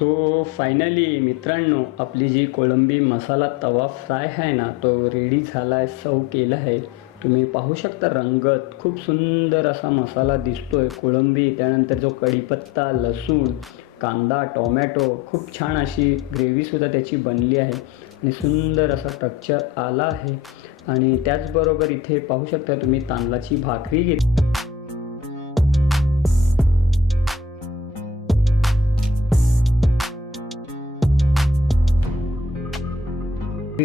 तो फायनली मित्रांनो आपली जी कोळंबी मसाला तवा फ्राय आहे ना तो रेडी झाला आहे सव केला आहे. तुम्ही पाहू शकता रंगत खूप सुंदर असा मसाला दिसतोय. कोळंबी त्यानंतर जो कढीपत्ता लसूण कांदा टोमॅटो खूप छान अशी ग्रेव्हीसुद्धा त्याची बनली आहे. आणि सुंदर असा स्ट्रक्चर आला आहे. आणि त्याचबरोबर इथे पाहू शकता तुम्ही तांदळाची भाकरी घेतली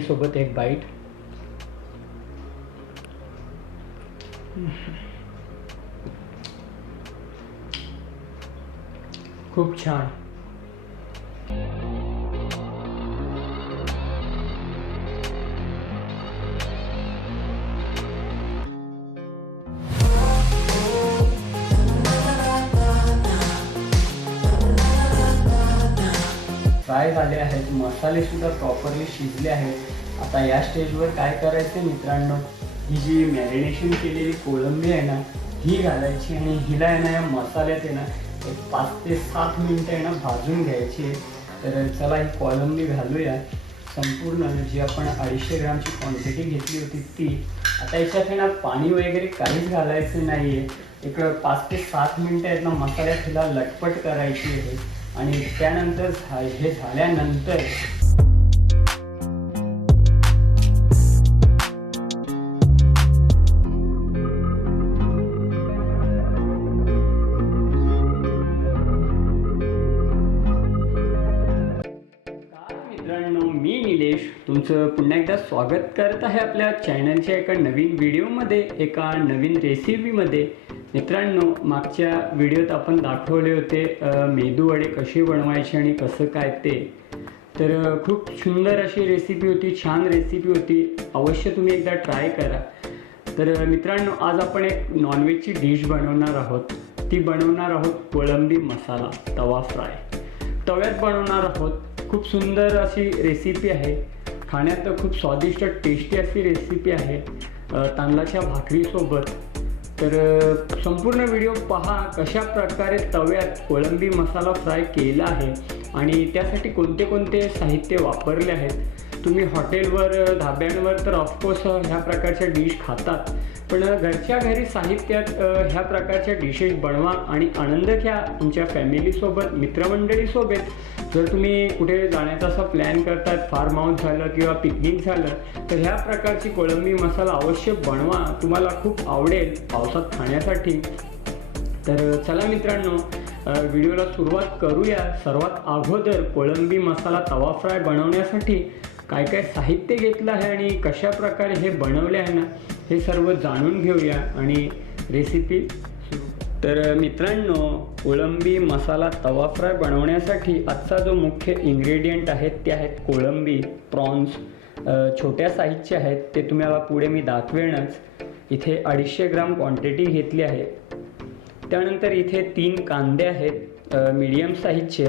सोबत एक बाईट खूप छान. फ्राय झाले आहेत मसालेसुद्धा प्रॉपरली शिजले आहेत. आता या स्टेजवर काय करायचं मित्रांनो? ही जी मॅरिनेशन केलेली कोळंबी आहे ना ही घालायची आणि हिला आहे ना या मसाल्यात आहे ना एक पाच ते सात मिनटं आहे ना भाजून घ्यायची आहे. तर चला ही कोळंबी घालूया. संपूर्ण जी आपण अडीचशे ग्रामची क्वांटिटी घेतली होती ती आता याच्यात आहे ना पाणी वगैरे काहीच घालायचं नाही आहे इकडं पाच ते सात मिनटं आहेत ना मसाल्यात हिला लटपट करायची आहे. आणि त्यानंतर हे झाल्यानंतर मित्रांनो मी निलेश. तुमचं पुन्हा एकदा स्वागत करत आहे आपल्या चॅनलच्या एका नवीन व्हिडिओमध्ये एका नवीन रेसिपीमध्ये मित्रांनो मागच्या व्हिडिओत आपण दाखवले होते मेदू मेदूवडे कसे बनवायचे आणि कसं काय ते. तर खूप सुंदर अशी रेसिपी होती छान रेसिपी होती. अवश्य तुम्ही एकदा ट्राय करा. तर मित्रांनो आज आपण एक नॉनव्हेजची डिश बनवणार आहोत. ती बनवणार आहोत कोळंबी मसाला तवा फ्राय तव्यात बनवणार आहोत. खूप सुंदर अशी रेसिपी आहे. खाण्यात तर खूप स्वादिष्ट टेस्टी अशी रेसिपी आहे. तांदळाच्या भाकरीसोबत तर संपूर्ण व्हिडिओ पहा कशा प्रकारे तव्यात कोळंबी मसाला फ्राय केला आहे आणि त्यासाठी कोणते कोणते साहित्य वापरले आहेत. तुम्ही हॉटेलवर धाब्यांवर तर ऑफकोर्स ह्या प्रकारच्या डिश खातात. पण घरच्या घरी साहित्यात ह्या प्रकारच्या डिशेस बनवा आणि आनंद घ्या. तुमच्या फॅमिलीसोबत मित्रमंडळीसोबत जर तुम्ही कुठे जाण्याचा असा प्लॅन करतात फार्म हाऊस झालं किंवा पिकनिक झालं तर ह्या प्रकारची कोळंबी मसाला अवश्य बनवा. तुम्हाला खूप आवडेल पावसात खाण्यासाठी. तर चला मित्रांनो व्हिडिओला सुरुवात करूया. सर्वात अगोदर कोळंबी मसाला तवा फ्राय बनवण्यासाठी काय काय साहित्य घेतलं आहे आणि कशा प्रकारे हे बनवले आहे ना हे सर्व जाणून घेऊया. आणि रेसिपी तर मित्रांनो कोळंबी मसाला तवा फ्राय बनवण्यासाठी आजचा जो मुख्य इन्ग्रेडियंट आहेत ते आहेत कोळंबी प्रॉन्स छोट्या साईजचे आहेत ते तुम्हाला पुढे मी दाखवेनच. इथे अडीचशे ग्राम क्वांटिटी घेतली आहे. त्यानंतर इथे तीन कांदे आहेत मीडियम साईजचे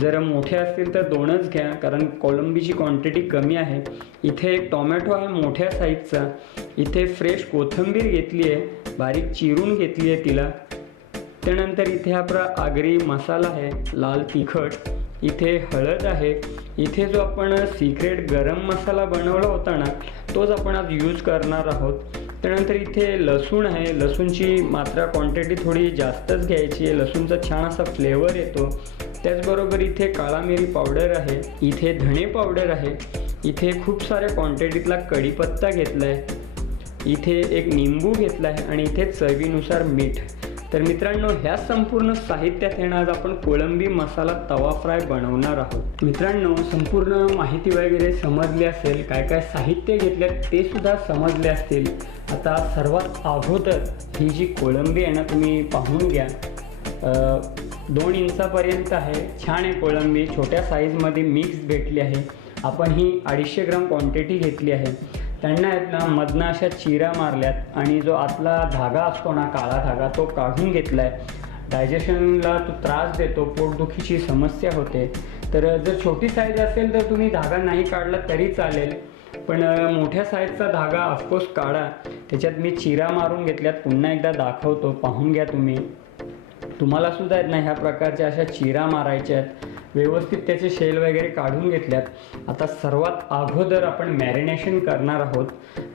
जर मोठे असतील तर दोनच घ्या कारण कोलंबीची क्वांटिटी कमी आहे. इथे एक टोमॅटो आहे मोठ्या साईजचा इथे फ्रेश कोथिंबीर घेतली आहे बारीक चिरून घेतली आहे तिला. त्यानंतर इथे आपला आगरी मसाला आहे लाल तिखट. इथे हळद आहे. इथे जो आपण सिक्रेट गरम मसाला बनवला होता ना तोच आपण आज यूज करणार आहोत. त्यानंतर इथे लसूण आहे. लसूणची मात्रा क्वांटिटी थोडी जास्तच घ्यायची आहे. लसूणचा छान असा फ्लेवर येतो. त्याचबरोबर इथे काळा मिरी पावडर आहे. इथे धणे पावडर आहे. इथे खूप साऱ्या क्वांटिटीतला कढीपत्ता घेतला आहे इथे एक निंबू घेतला आहे आणि इथे चवीनुसार मीठ. तर मित्रांनो ह्या संपूर्ण साहित्यात येणार आज आपण कोळंबी मसाला तवा फ्राय बनवणार आहोत. मित्रांनो संपूर्ण माहिती वगैरे समजली असेल काय काय साहित्य घेतले ते सुद्धा समजले असतील. आता सर्वात अगोदर ही जी कोळंबी आहे ना तुम्ही पाहून घ्या. दोन इंचापर्यंत आहे छान आहे कोळंबी छोट्या साईजमध्ये मिक्स भेटली आहे. आपण ही अडीचशे ग्राम क्वांटिटी घेतली आहे. त्यांना आहेत ना मधनं अशा चिरा मारल्यात आणि जो आतला धागा असतो ना काळा धागा तो काढून घेतला आहे डायजेशनला तो त्रास देतो पोटदुखीची समस्या होते. तर जर छोटी साईज असेल तर तुम्ही धागा नाही काढला तरी चालेल. पण मोठ्या साईजचा धागा ऑफकोर्स काढा त्याच्यात मी चिरा मारून घेतल्यात पुन्हा एकदा दाखवतो पाहून घ्या तुम्ही. तुम्हाला सुद्धा आहेत ना ह्या प्रकारच्या अशा चिरा मारायच्या आहेत. व्यवस्थित त्याचे शेल वगैरे काढून घेतल्यात. आता सर्वात अगोदर आपण मॅरिनेशन करणार आहोत.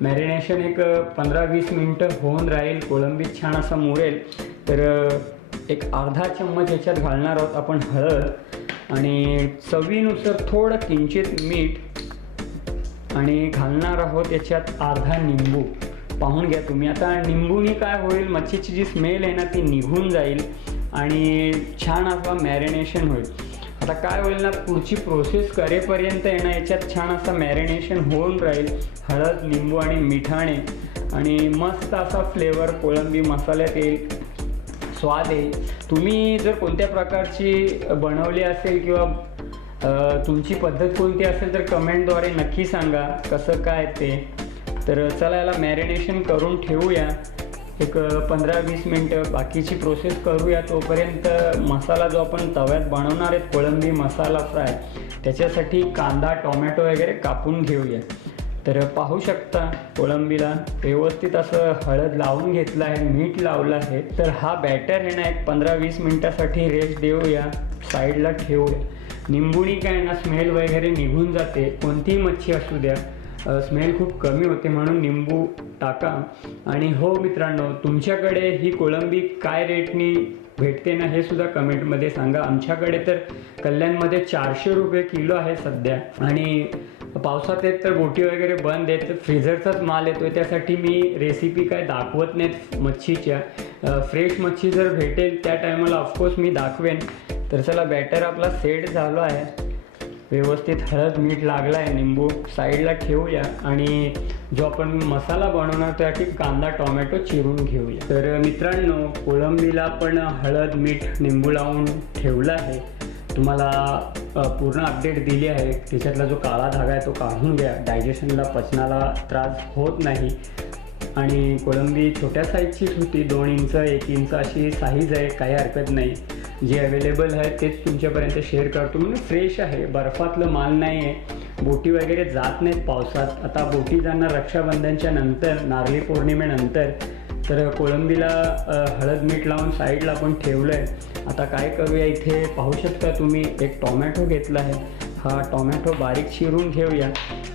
मॅरिनेशन एक पंधरा वीस मिनटं होऊन राहील. कोळंबी छान असं मुरेल. तर एक अर्धा चम्मच याच्यात घालणार आहोत आपण हळद. आणि चवीनुसार थोडं किंचित मीठ. आणि घालणार आहोत याच्यात अर्धा निंबू. पाहून घ्या तुम्ही. आता निंबूनी काय होईल? मच्छीची जी स्मेल आहे ना ती निघून जाईल. आणि छान असा मॅरिनेशन होईल. आता काय होईल ना पुढची प्रोसेस करेपर्यंत येणं याच्यात छान असं मॅरिनेशन होऊन राहील. हळद लिंबू आणि मिठाणे. आणि मस्त असा फ्लेवर कोळंबी मसाल्यात येईल. स्वाद आहे तुम्ही जर कोणत्या प्रकारची बनवली असेल किंवा तुमची पद्धत कोणती असेल तर कमेंटद्वारे नक्की सांगा. कसं काय ते. तर चला याला मॅरिनेशन करून ठेवूया. एक पंधरा वीस मिनटं बाकीची प्रोसेस करूया तोपर्यंत मसाला जो आपण तव्यात बनवणार आहेत कोळंबी मसाला फ्राय त्याच्यासाठी कांदा टोमॅटो वगैरे कापून घेऊया. तर पाहू शकता कोळंबीला व्यवस्थित असं हळद लावून घेतलं आहे मीठ लावलं आहे. तर हा बॅटर आहे ना एक पंधरा वीस मिनटासाठी रेस्ट देऊया. साईडला ठेवूया. निंबुणी काय ना स्मेल वगैरे निघून जाते. कोणतीही मच्छी असू द्या. स्मेल खूप कमी होते म्हणून निंबू टाका. आणि हो मित्रांनो तुमच्याकडे ही कोळंबी काय रेटनी भेटते ना हे सुद्धा कमेंटमध्ये सांगा. आमच्याकडे तर कल्याणमध्ये चारशे रुपये किलो आहे सध्या. आणि पावसात येत तर बोटी वगैरे बंद आहेत. तर फ्रीझरचाच माल येतोय त्यासाठी मी रेसिपी काय दाखवत नाहीत मच्छीच्या. फ्रेश मच्छी जर भेटेल त्या टायमाला ऑफकोर्स मी दाखवेन. तर चला बॅटर आपला सेट झालो आहे. व्यवस्थित हळद मीठ लागला आहे निंबू साईडला ठेवूया आणि जो आपण मसाला बनवणार त्यासाठी कांदा टोमॅटो चिरून घेऊया. तर मित्रांनो कोळंबीला पण हळद मीठ निंबू लावून ठेवलं आहे. तुम्हाला पूर्ण अपडेट दिली आहे. त्याच्यातला जो काळा धागा आहे तो काढून घ्या. डायजेशनला पचनाला त्रास होत नाही. आणि कोळंबी छोट्या साईजचीच होती. दोन इंच एक इंच अशी साईज आहे. काही हरकत नाही. जे अवेलेबल आहे तेच तुमच्यापर्यंत शेअर करतो. म्हणजे फ्रेश आहे. बर्फातलं माल नाही आहे बोटी वगैरे जात नाहीत पावसात. आता बोटी जाणार रक्षाबंधनच्या नंतर नारळी पौर्णिमेनंतर तर कोळंबीला हळद मीठ लावून साईडला आपण ठेवलं आहे आता काय करूया इथे? पाहू शकता तुम्ही एक टॉमॅटो घेतला आहे. हा टॉमॅटो बारीक चिरून घेऊया.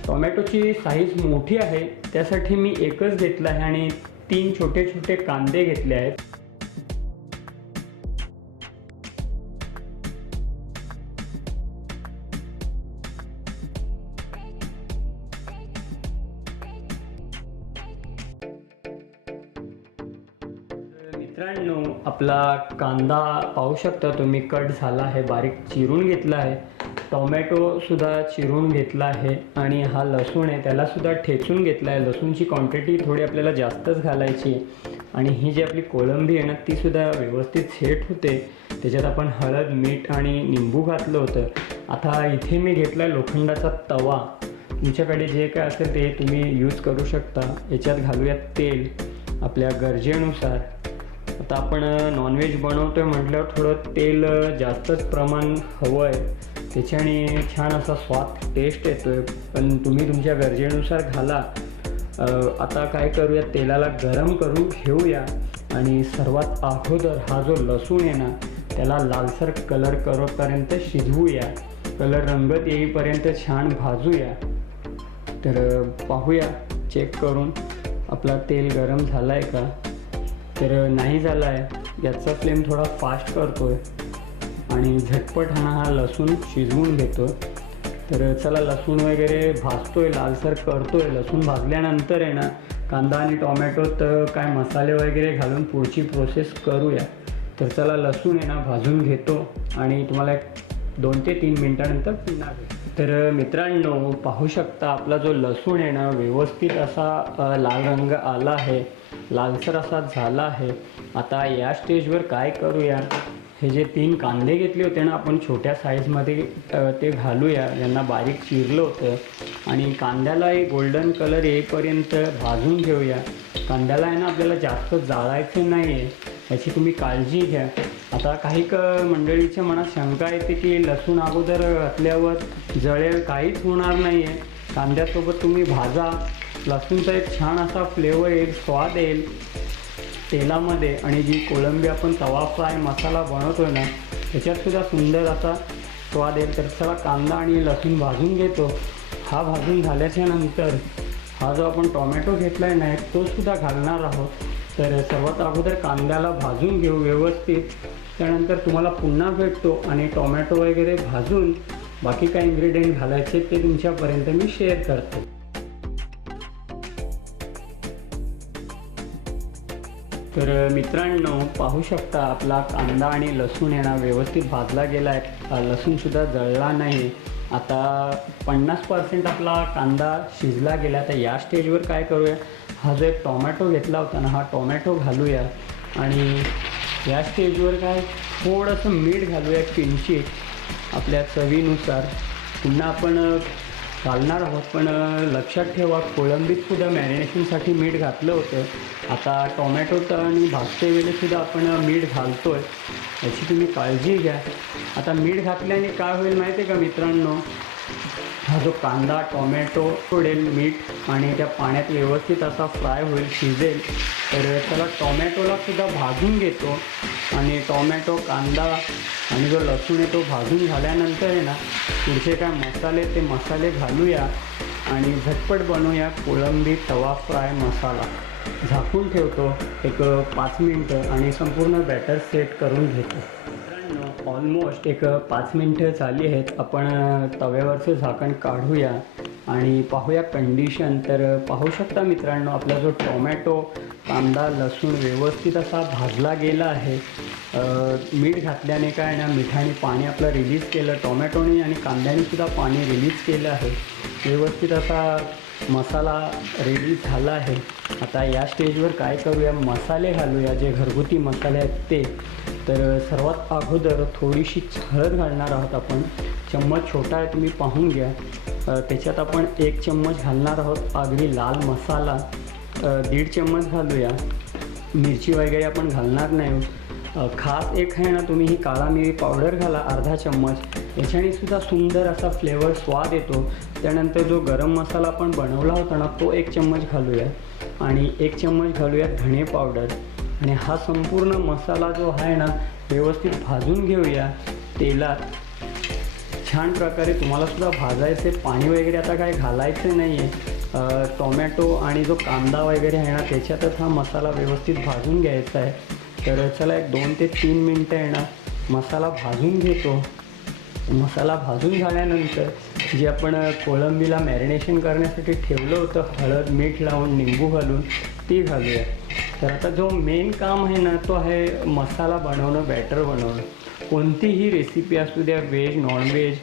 टॉमॅटोची साईज मोठी आहे. त्यासाठी मी एकच घेतला आहे आणि तीन छोटे छोटे कांदे घेतले आहेत. आपला कांदा पाहू शकता तुम्ही कट झाला आहे बारीक चिरून घेतला आहे. टोमॅटोसुद्धा चिरून घेतला आहे आणि हा लसूण आहे त्यालासुद्धा ठेचून घेतला आहे. लसूणची क्वांटिटी थोडी आपल्याला जास्तच घालायची आहे. आणि ही जी आपली कोळंबी आहे ना तीसुद्धा व्यवस्थित सेट होते. त्याच्यात आपण हळद मीठ आणि निंबू घातलं होतं. आता इथे मी घेतला आहे लोखंडाचा तवा. तुमच्याकडे जे काय असेल ते तुम्ही यूज करू शकता. याच्यात घालूयात तेल. आपल्या गरजेनुसार. आता आपण नॉनव्हेज बनवतोय म्हटल्यावर थोडं तेल जास्तच प्रमाण हवं आहे. त्याच्याने छान असा स्वाद टेस्ट येतो आहे पण तुम्ही तुमच्या गरजेनुसार घाला. आता काय करूया तेलाला गरम करून घेऊया. आणि सर्वात अगोदर हा जो लसूण आहे ना त्याला लालसर कलर करोपर्यंत शिजवूया. कलर रंगत येईपर्यंत छान भाजूया. तर पाहूया चेक करून. आपला तेल गरम झाला आहे का? तर नाही झाला आहे याचा फ्लेम थोडा फास्ट करतो आहे आणि झटपट हा हा लसूण शिजवून घेतो तर चला लसूण वगैरे भाजतो आहे लालसर करतो आहे लसूण भाजल्यानंतर आहे ना कांदा आणि टोमॅटोत काय मसाले वगैरे घालून पुढची प्रोसेस करूया. तर चला लसूण आहे ना भाजून घेतो. आणि तुम्हाला एक दोन ते तीन मिनटानंतर पिणार भेटू. तर मित्रांनो पाहू शकता आपला जो लसूण आहे ना व्यवस्थित असा लाल रंग आला आहे. लालसर असा झाला आहे. आता या स्टेजवर काय करूया? हे जे तीन कांदे घेतले होते ना आपण छोट्या साईजमध्ये ते घालूया. यांना बारीक चिरलं होतं. आणि कांद्याला एक गोल्डन कलर येईपर्यंत भाजून घेऊया. कांद्याला आहे ना आपल्याला जास्त जाळायचं नाही आहे याची तुम्ही काळजी घ्या. आता काही क मंडळीच्या मनात शंका येते की लसूण अगोदर घातल्यावर जळेल काहीच होणार नाही आहे कांद्यासोबत तुम्ही भाजा. लसूणचा एक छान असा फ्लेवर येईल स्वाद येईल तेलामध्ये. आणि जी कोळंबी आपण तवा फ्राय मसाला बनवतोय ना त्याच्यात सुद्धा सुंदर असा स्वाद येईल. तर चला कांदा आणि लसूण भाजून घेतो. हा भाजून झाल्याच्यानंतर हा जो आपण टोमॅटो घेतला आहे ना तो सुद्धा घालणार आहोत. तर सर्वात अगोदर कांद्याला भाजून घेऊ व्यवस्थित. त्यानंतर तुम्हाला पुन्हा भेटतो आणि टोमॅटो वगैरे भाजून बाकी काय इन्ग्रेडियंट घालायचे ते तुमच्यापर्यंत मी शेअर करतो. तर मित्रांनो पाहू शकता आपला कांदा आणि लसूण येणा व्यवस्थित भाजला गेला आहे लसूणसुद्धा जळला नाही. आता पन्नास पर्सेंट आपला कांदा शिजला गेला तर या स्टेजवर काय करूया? हा जो एक टोमॅटो घेतला होता ना हा टोमॅटो घालूया. आणि या स्टेजवर काय? थोडंसं मीठ घालूया किंचित आपल्या चवीनुसार. पुन्हा आपण घालणार आहोत पण लक्षात ठेवा कोळंबीतसुद्धा मॅरिनेशनसाठी मीठ घातलं होतं. आता टोमॅटोचं आणि भाजते वेळेसुद्धा आपण मीठ घालतो आहे याची तुम्ही काळजी घ्या. आता मीठ घातल्याने काय होईल माहिती आहे का मित्रांनो? हा जो कांदा टोमॅटो सोडेल मीठ आणि त्या पाण्यात व्यवस्थित असा फ्राय होईल शिजेल तर त्याला टोमॅटोला सुद्धा भाजून घेतो. आणि टोमॅटो कांदा आणि जो लसूण आहे तो भाजून झाल्यानंतर आहे ना पुढचे काय मसाले ते मसाले घालूया आणि झटपट बनवूया कोळंबी तवा फ्राय मसाला. झाकून ठेवतो एक पाच मिनटं आणि संपूर्ण बॅटर सेट करून घेतो. ऑलमोस्ट एक पाच मिनटं झाली आहेत. आपण तव्यावरचं झाकण काढूया आणि पाहूया कंडिशन तर पाहू शकता मित्रांनो आपला जो टोमॅटो कांदा लसूण व्यवस्थित असा भाजला गेला आहे. मीठ घातल्याने काय ना मिठाने पाणी आपलं रिलीज केलं टोमॅटोने आणि कांद्याने सुद्धा पाणी रिलीज केलं आहे. व्यवस्थित असा मसाला रेडी झाला आहे. आता या स्टेजवर काय करूया? मसाले घालूया. जे घरगुती मसाले आहेत ते. तर सर्वात अगोदर थोडीशी हळद घालणार आहोत आपण. चम्मच छोटा आहे तुम्ही पाहून घ्या. त्याच्यात आपण एक चम्मच घालणार आहोत. आगरी लाल मसाला. दीड चम्मच घालूया. मिरची वगैरे आपण घालणार नाही हो. खास एक आहे ना तुम्ही ही काळा मिरी पावडर घाला अर्धा चम्मच. याच्याने सुद्धा सुंदर असा फ्लेवर स्वाद येतो. त्यानंतर जो गरम मसाला आपण बनवला होता ना तो एक चम्मच घालूया. आणि एक चम्मच घालूया धणे पावडर आणि हा संपूर्ण मसाला जो आहे ना व्यवस्थित भाजून घेऊया तेलात. छान प्रकारे तुम्हाला सुद्धा भाजायचे पाणी वगैरे आता काय घालायचं नाही आहे टोमॅटो आणि जो कांदा वगैरे आहे ना त्याच्यातच हा मसाला व्यवस्थित भाजून घ्यायचा आहे. तर चला एक दोन ते तीन मिनटं आहे ना मसाला भाजून घेतो. मसाला भाजून झाल्यानंतर जे आपण कोळंबीला मॅरिनेशन करण्यासाठी ठेवलं होतं हळद मीठ लावून निंबू घालून ती घालूया. तर आता जो मेन काम आहे ना तो आहे मसाला बनवणं बॅटर बनवणं. कोणतीही रेसिपी असू द्या व्हेज नॉनव्हेज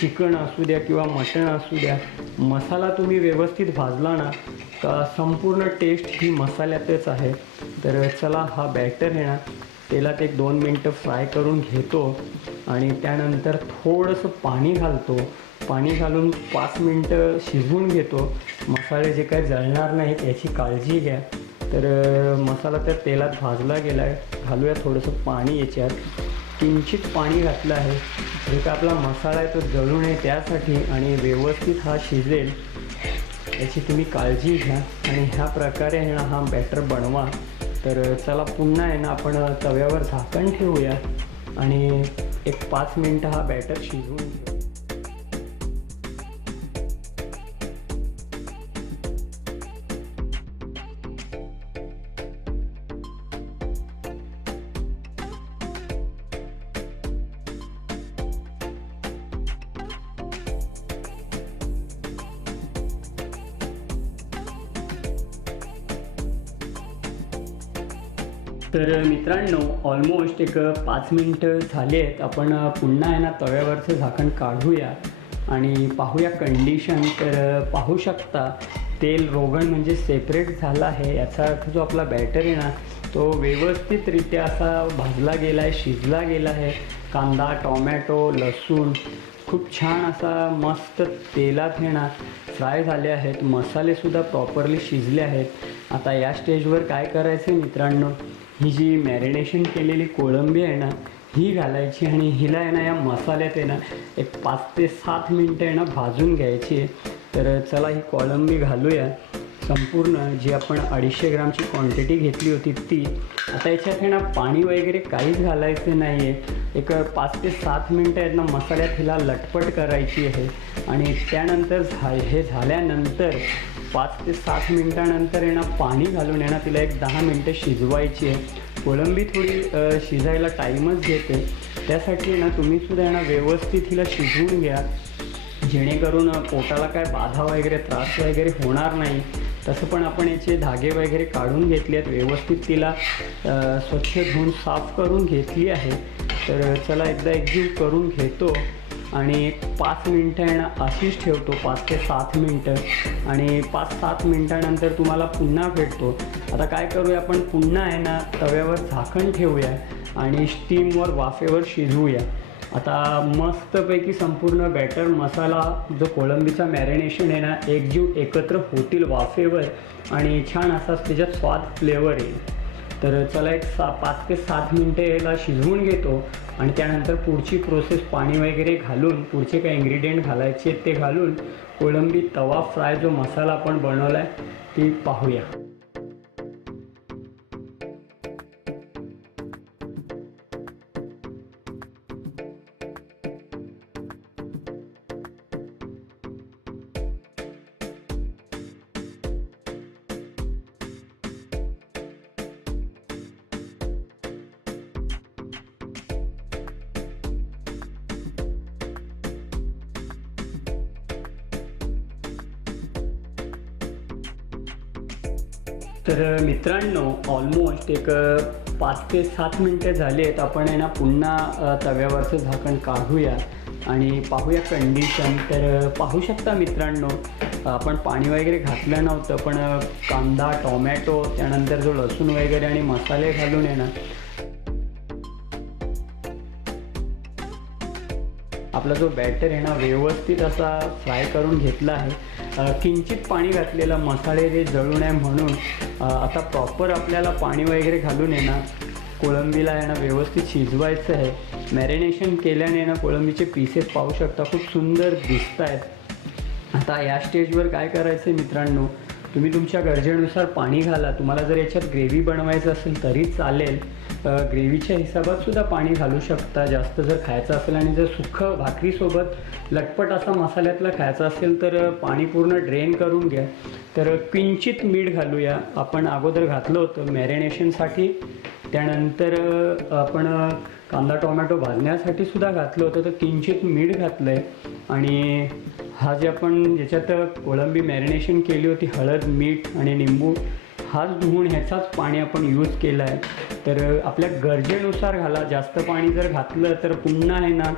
चिकन असू द्या किंवा मटण असू द्या मसाला तुम्ही व्यवस्थित भाजला ना का संपूर्ण टेस्ट ही मसाल्यातच आहे. तर चला हा बॅटर आहे ना तेलात एक दोन मिनटं फ्राय करून घेतो आणि त्यानंतर थोडंसं पाणी घालतो. पाणी घालून पाच मिनटं शिजवून घेतो. मसाले जे काही जळणार नाहीत याची काळजी घ्या. तर मसाला त्या तेलात भाजला गेला आहे घालूया थोडंसं पाणी याच्यात. किंचित पाणी घातलं आहे. जे का आपला मसाला आहे तो जळू नये त्यासाठी आणि व्यवस्थित हा शिजेल याची तुम्ही काळजी घ्या. आणि ह्या प्रकारे आहे ना हा बॅटर बनवा. तर चला पुन्हा आहे ना आपण तव्यावर झाकण ठेवूया. आणि एक पाच मिनटं हा बॅटर शिजवून घेऊ. तर मित्रांनो ऑलमोस्ट एक पाच मिनटं झाली आहेत आपण पुन्हा आहे ना तव्यावरचं झाकण काढूया आणि पाहूया कंडिशन तर पाहू शकता तेल रोगण म्हणजे सेपरेट झाला आहे. याचा अर्थ जो आपला बॅटर आहे ना तो व्यवस्थितरित्या असा भाजला गेला आहे शिजला गेला आहे. कांदा टोमॅटो लसूण खूप छान असा मस्त तेलात हे ना फ्राय झाले आहेत. मसालेसुद्धा प्रॉपरली शिजले आहेत. आता या स्टेजवर काय करायचं आहे मित्रांनो? ही जी मॅरिनेशन केलेली कोळंबी आहे ना ही घालायची आणि हिला आहे ना या मसाल्यात आहे ना एक पाच ते सात मिनटं आहे ना भाजून घ्यायची आहे. तर चला ही कोळंबी घालूया. संपूर्ण जी आपण अडीचशे ग्रामची क्वांटिटी घेतली होती ती आता याच्यात आहे ना पाणी वगैरे काहीच घालायचं नाही आहे एक पाच ते सात मिनटं आहेत ना मसाल्यात हिला लटपट करायची आहे. आणि त्यानंतर झा हे झाल्यानंतर पाच ते सात मिनटानंतर येणं पाणी घालून येणं तिला एक दहा मिनटं शिजवायची आहे. कोळंबी थोडी शिजायला टाईमच घेते त्यासाठी ना तुम्हीसुद्धा सुद्धा ना व्यवस्थित हिला शिजवून घ्या. जेणेकरून पोटाला काय बाधा वगैरे त्रास वगैरे होणार नाही. तसं पण आपण याचे धागे वगैरे काढून घेतले आहेत. व्यवस्थित तिला स्वच्छ धुवून साफ करून घेतली आहे. तर चला एकदा एकजीव करून घेतो. आणि एक पाच मिनटं आहे ना अशीच ठेवतो पाच ते सात मिनटं. आणि पाच सात मिनटानंतर तुम्हाला पुन्हा भेटतो. आता काय करूया आपण पुन्हा आहे ना तव्यावर झाकण ठेवूया आणि स्टीमवर वाफेवर शिजवूया. आता मस्तपैकी संपूर्ण बॅटर मसाला जो कोळंबीचा मॅरिनेशन आहे ना एकजीव एकत्र होतील वाफेवर आणि छान असा त्याच्यात स्वाद फ्लेवर येईल. तर चला एक सा पाच ते सात मिनटे याला शिजवून घेतो. आणि त्यानंतर पुढची प्रोसेस पाणी वगैरे घालून पुढचे काही इन्ग्रेडियंट घालायचे आहेत ते घालून कोळंबी तवा फ्राय जो मसाला आपण बनवला आहे ती पाहूया. तर मित्रांनो ऑलमोस्ट एक पाच ते सात मिनटे झाली आहेत आपण आहे ना पुन्हा तव्यावरचं झाकण काढूया आणि पाहूया कंडिशन तर पाहू शकता मित्रांनो आपण पाणी वगैरे घातलं नव्हतं पण कांदा टोमॅटो त्यानंतर जो लसूण वगैरे आणि मसाले घालून आहे ना आपला जो बॅटर आहे ना व्यवस्थित असा फ्राय करून घेतला आहे. किंचित पाणी घातलेलं मसाले जे जळू नये म्हणून आता प्रॉपर आपल्याला पाणी वगैरे घालून येणार कोळंबीला आहे ना व्यवस्थित शिजवायचं आहे. मॅरिनेशन केल्याने ना कोळंबीचे पीसेस पाहू शकता खूप सुंदर दिसत आहेत आता या स्टेजवर काय करायचं आहे मित्रांनो तुम्ही तुमच्या गरजेनुसार पाणी घाला. तुम्हाला जर याच्यात ग्रेव्ही बनवायचं असेल तरी चालेल. ग्रेव्हीच्या हिशोबात सुद्धा पाणी घालू शकता. जास्त जर खायचं असेल आणि जर सुखं भाकरीसोबत लटपट असा मसाल्यातला खायचा असेल तर पाणी पूर्ण ड्रेन करून घ्या. तर किंचित मीठ घालूया. आपण अगोदर घातलं होतं मॅरिनेशनसाठी. त्यानंतर आपण कांदा टोमॅटो भाजण्यासाठी सुद्धा घातलं होतं. तर किंचित मीठ घातलं आहे आणि हा जे आपण ज्याच्यात कोळंबी मॅरिनेशन केली होती हळद मीठ आणि निंबू हात धुवून ह्याचाच पाणी आपण यूज केलं आहे तर आपल्या गरजेनुसार घाला जास्त पाणी जर घातलं तर पुन्हा आहे ना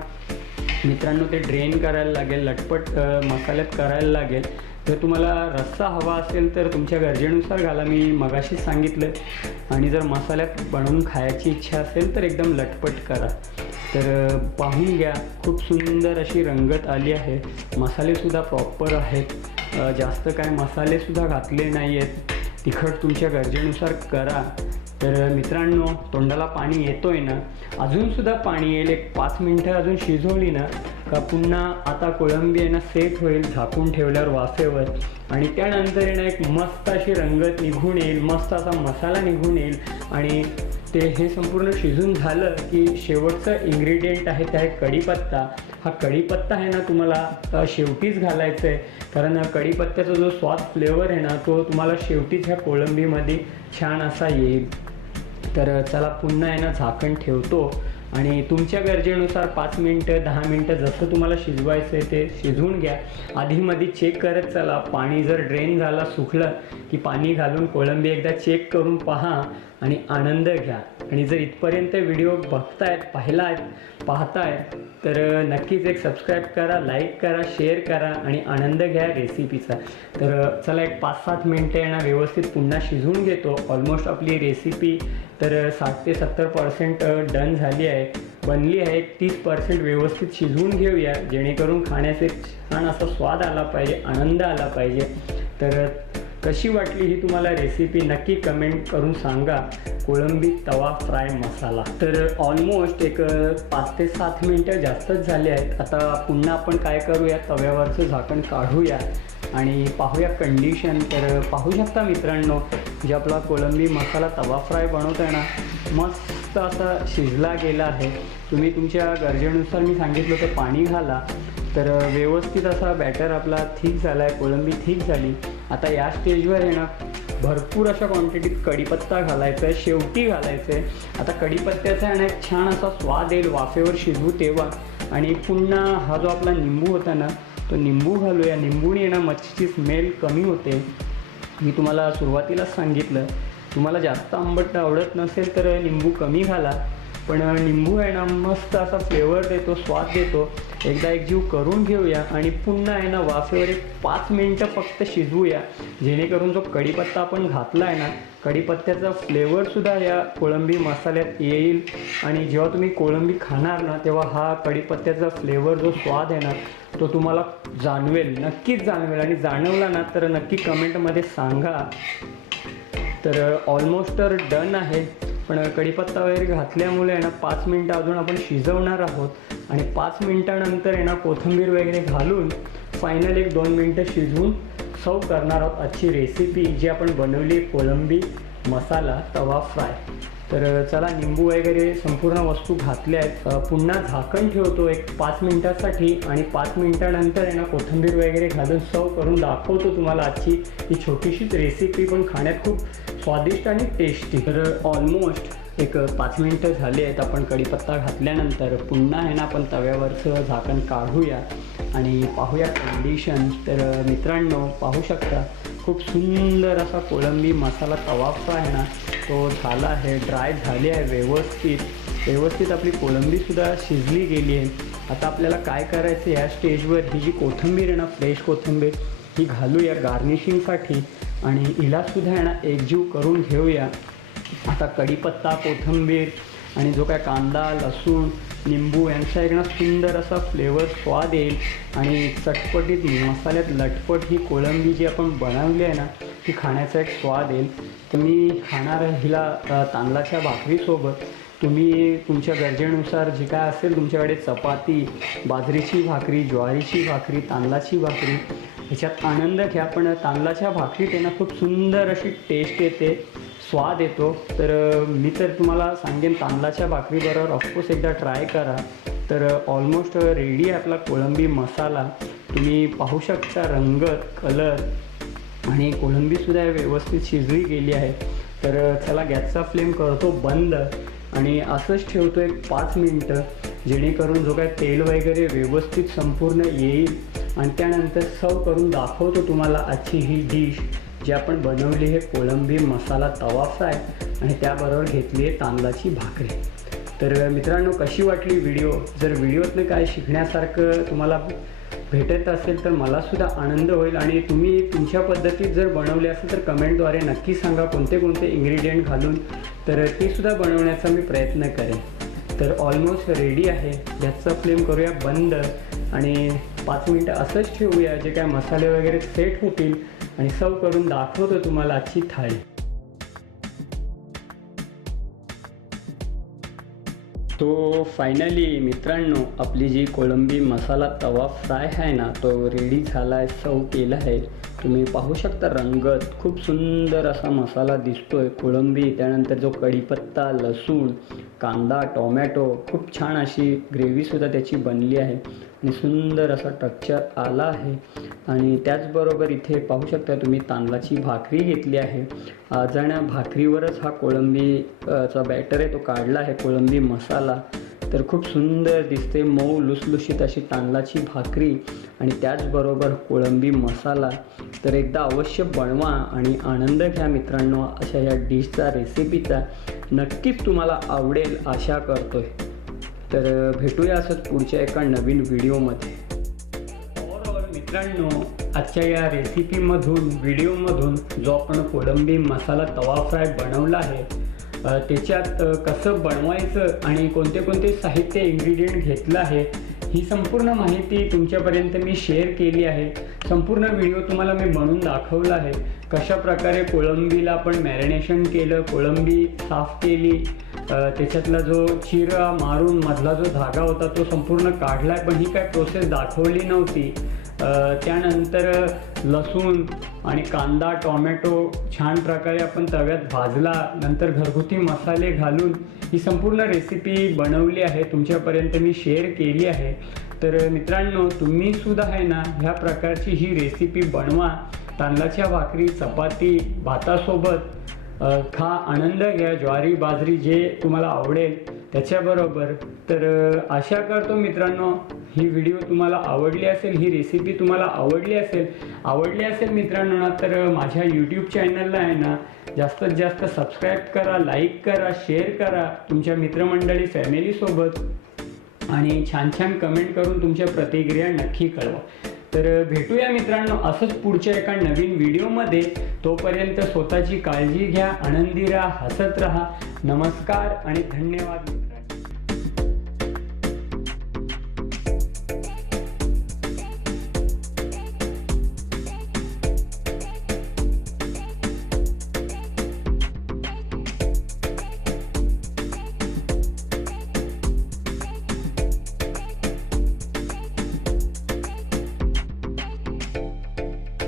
मित्रांनो ते ड्रेन करायला लागेल लटपट मसाल्यात करायला लागेल. जर तुम्हाला रस्सा हवा असेल तर तुमच्या गरजेनुसार घाला मी मगाशीच सांगितलं. आणि जर मसाल्यात बनवून खायची इच्छा असेल तर एकदम लटपट करा. तर पाहून घ्या खूप सुंदर अशी रंगत आली आहे. मसालेसुद्धा प्रॉपर आहेत. जास्त काय मसालेसुद्धा घातले नाही आहेत तिखट तुमच्या गरजेनुसार करा. तर मित्रांनो तोंडाला पाणी येतो आहे ना अजूनसुद्धा पाणी येईल. एक पाच मिनटं अजून शिजवली ना का पुन्हा आता कोळंबी आहे ना सेट होईल झाकून ठेवल्यावर वाफेवर. आणि त्यानंतर आहे ना एक मस्त अशी रंगत निघून येईल. मस्त असा मसाला निघून येईल. आणि ते हे संपूर्ण शिजून झालं की शेवटचं इन्ग्रेडियंट आहे त्या कढीपत्ता. हा कढीपत्ता आहे ना तुम्हाला शेवटीच घालायचा आहे कारण कढीपत्त्याचा जो स्वाद फ्लेवर आहे ना तो तुम्हाला शेवटीच ह्या कोळंबीमध्ये छान असा येईल. तर चला पुन्हा आहे ना झाकण ठेवतो. आणि तुमच्या गरजेनुसार पाच मिनटं दहा मिनटं जसं तुम्हाला शिजवायचं आहे ते शिजवून घ्या. आधीमध्ये चेक करत चला. पाणी जर ड्रेन झाला सुकलं की पाणी घालून कोळंबी एकदा चेक करून पहा. आणि आनंद घ्या. आणि जर इथपर्यंत व्हिडिओ बघतायत पाहिलायत पाहतायत तर नक्कीच एक सबस्क्राईब करा लाईक करा शेअर करा आणि आनंद घ्या रेसिपीचा तर चला एक पाच सात मिनटं आहे ना व्यवस्थित पुन्हा शिजवून घेतो. ऑलमोस्ट आपली रेसिपी तर साठ ते सत्तर पर्सेंट डन झाली आहे. बनली आहे तीस पर्सेंट व्यवस्थित शिजवून घेऊया. जेणेकरून खाण्याचे छान असा स्वाद आला पाहिजे आनंद आला पाहिजे. तर कशी वाटली ही तुम्हाला रेसिपी नक्की कमेंट करून सांगा. कोळंबी तवा फ्राय मसाला. तर ऑलमोस्ट एक पाच ते सात मिनटं जास्तच झाले आहेत. आता पुन्हा आपण काय करूया? तव्यावरचं झाकण काढूया आणि पाहूया कंडिशन तर पाहू शकता मित्रांनो जे आपला कोळंबी मसाला तवा फ्राय बनवतो ना मस्त असा शिजला गेला आहे. तुम्ही तुमच्या गरजेनुसार मी सांगितलं तर पाणी घाला. तर व्यवस्थित असा बॅटर आपला थिक झाला आहे कोळंबी थिक झाली. आता या स्टेजवर आहे ना भरपूर अशा क्वांटिटीत कढीपत्ता घालायचा आहे शेवटी घालायचं आहे आता कढीपत्त्याचा आहे ना एक छान असा स्वाद येईल वाफेवर शिजवू तेव्हा. आणि पुन्हा हा जो आपला निंबू होता ना तो निंबू घालूया. निंबूने ना मच्छीची स्मेल कमी होते. मी तुम्हाला सुरुवातीलाच सांगितलं तुम्हाला जास्त आंबट आवडत नसेल तर निंबू कमी घाला. पण निंबू आहे ना मस्त असा फ्लेवर देतो स्वाद देतो. एकदा एक जीव करून घेऊया आणि पुन्हा आहे ना वाफेवर एक पाच मिनटं फक्त शिजवूया. जेणेकरून जो कढीपत्ता आपण घातला आहे ना कढीपत्त्याचा फ्लेवरसुद्धा या कोळंबी मसाल्यात येईल. आणि जेव्हा तुम्ही कोळंबी खाणार ना तेव्हा हा कढीपत्त्याचा फ्लेवर जो स्वाद आहे ना तो तुम्हाला जाणवेल नक्कीच जाणवेल. आणि जाणवला ना तर नक्की कमेंटमध्ये सांगा. तर ऑलमोस्ट तर डन आहे. पण कढीपत्ता वगैरे घातल्यामुळे आहे ना पाच मिनटं अजून आपण शिजवणार आहोत. आणि पाच मिनटानंतर आहे ना कोथिंबीर वगैरे घालून फायनल एक दोन मिनटं शिजवून सर्व करणार आहोत. आजची रेसिपी जी आपण बनवली कोलंबी मसाला तवा फ्राय तर चला निंबू वगैरे संपूर्ण वस्तू घातल्या आहेत. पुन्हा झाकण ठेवतो एक पाच मिनटासाठी आणि पाच मिनटानंतर आहे ना कोथिंबीर वगैरे घालून सर्व करून दाखवतो तुम्हाला आजची ही छोटीशीच रेसिपी पण खाण्यात खूप स्वादिष्ट आणि टेस्टी तर ऑलमोस्ट एक पाच मिनटं झाली आहेत. आपण कढीपत्ता घातल्यानंतर पुन्हा आहे ना आपण तव्यावरचं झाकण काढूया आणि पाहूया कंडिशन तर मित्रांनो पाहू शकता खूप सुंदर असा कोळंबी मसाला तवाचा आहे ना तो झाला आहे ड्राय झाली आहे व्यवस्थित. व्यवस्थित आपली कोळंबीसुद्धा शिजली गेली आहे. आता आपल्याला काय करायचं या स्टेजवर ही जी कोथिंबीर आहे ना फ्रेश कोथिंबीर ही घालूया गार्निशिंगसाठी आणि हिलासुद्धा आहे ना एकजीव करून घेऊया. आता कढीपत्ता कोथिंबीर आणि जो काय कांदा लसूण निंबू यांचा एक ना सुंदर असा फ्लेवर स्वाद येईल. आणि चटपटीत मसाल्यात लटपट ही कोळंबी जी आपण बनवली आहे ना ती खाण्याचा एक स्वाद येईल. तुम्ही खाणार हिला तांदळाच्या भाकरीसोबत. तुम्ही तुमच्या गरजेनुसार जे काय असेल तुमच्याकडे चपाती बाजरीची भाकरी ज्वारीची भाकरी तांदळाची भाकरी ह्याच्यात आनंद घ्या पण तांदळाच्या भाकरीत आहे ना खूप सुंदर अशी टेस्ट येते स्वाद येतो. तर मी तर तुम्हाला सांगेन तांदळाच्या भाकरीबरोबर ऑफकोर्स एकदा ट्राय करा. तर ऑलमोस्ट रेडी आहे आपला कोळंबी मसाला. तुम्ही पाहू शकता रंगत कलर आणि कोळंबीसुद्धा व्यवस्थित शिजली गेली आहे. तर त्याला चला गॅसचा फ्लेम करतो बंद. आणि असंच ठेवतो एक पाच मिनटं जेणेकरून जो काय तेल वगैरे व्यवस्थित संपूर्ण येईल. आणि त्यानंतर सर्व करून दाखवतो तुम्हाला आजची ही डिश जी आपण बनवली हे कोळंबी मसाला तवा फ्राय. आणि त्याबरोबर घेतली आहे तांदळाची भाकरी. तर मित्रांनो कशी वाटली व्हिडिओ? जर व्हिडिओतनं काय शिकण्यासारखं तुम्हाला भेटत असेल तर मलासुद्धा आनंद होईल. आणि तुम्ही तुमच्या पद्धतीत जर बनवले असेल तर कमेंटद्वारे नक्की सांगा कोणते कोणते इंग्रेडियंट घालून. तर ते सुद्धा बनवण्याचा मी प्रयत्न करेन. तर ऑलमोस्ट रेडी आहे. गॅसचा फ्लेम करूया बंद. आणि पाच मिनटं असंच ठेवूया. जे काय मसाले वगैरे सेट होतील आणि सर्व करून दाखवतो तुम्हाला आजची थाळी. तो फायनली मित्रांनो आपली जी कोळंबी मसाला तवा फ्राय आहे ना तो रेडी झाला आहे सव केला आहे. तुम्ही पाहू शकता रंगत. खूप सुंदर असा मसाला दिसतोय. कोळंबी त्यानंतर जो कढीपत्ता लसूण कांदा टोमॅटो खूप छान अशी ग्रेव्हीसुद्धा त्याची बनली आहे. आणि सुंदर असा टक्चर आला आहे. आणि त्याचबरोबर इथे पाहू शकता तुम्ही तांदळाची भाकरी घेतली आहे. आजण्या भाकरीवरच हा कोळंबीचा बॅटर आहे. तो काढला आहे. कोळंबी मसाला. तर खूप सुंदर दिसते मऊ लुसलुशीत अशी तांदळाची भाकरी आणि त्याचबरोबर कोळंबी मसाला. तर एकदा अवश्य बनवा आणि आनंद घ्या मित्रांनो अशा या डिशचा रेसिपीचा. नक्कीच तुम्हाला आवडेल आशा करतोय. तर भेटूया असंच पुढच्या एका नवीन व्हिडिओमध्ये. मित्रांनो आजच्या या रेसिपीमधून व्हिडिओमधून जो आपण कोळंबी मसाला तवा फ्राय बनवला आहे त्याच्यात कसं बनवायचं आणि कोणते कोणते साहित्य इन्ग्रेडियंट घेतलं आहे ही संपूर्ण माहिती तुमच्यापर्यंत मी शेअर केली आहे. संपूर्ण व्हिडिओ तुम्हाला मी बनवून दाखवला आहे. कशा प्रकारे कोळंबीला आपण मॅरिनेशन केलं कोळंबी साफ केली त्याच्यातला जो चिरा मारून मधला जो धागा होता तो संपूर्ण काढला आहे पण ही काय प्रोसेस दाखवली नव्हती. त्यानंतर लसूण आणि कांदा टोमॅटो छान प्रकारे आपण तव्यात भाजला नंतर घरगुती मसाले घालून ही संपूर्ण रेसिपी बनवली आहे. तुमच्यापर्यंत मी शेअर केली आहे. तर मित्रांनो तुम्ही सुद्धा आहे ना ह्या प्रकारची ही रेसिपी बनवा. तांदळाच्या भाकरी चपाती भातासोबत. खा आनंद घ्या ज्वारी बाजरी जे तुम्हाला आवडेल त्याच्याबरोबर. तर आशा करतो मित्रांनो ही व्हिडिओ तुम्हाला आवडली असेल ही रेसिपी तुम्हाला आवडली असेल आवडली असेल मित्रांनो ना तर माझ्या यूट्यूब चॅनलला आहे ना जास्तीत जास्त सबस्क्राईब करा लाईक करा शेअर करा तुमच्या मित्रमंडळी फॅमिलीसोबत आणि छान छान कमेंट करून तुमच्या प्रतिक्रिया नक्की कळवा. तर भेटूया मित्रांनो असंच पुढच्या एका नवीन व्हिडिओमध्ये. तोपर्यंत स्वतःची काळजी घ्या आनंदी राहा हसत राहा. नमस्कार आणि धन्यवाद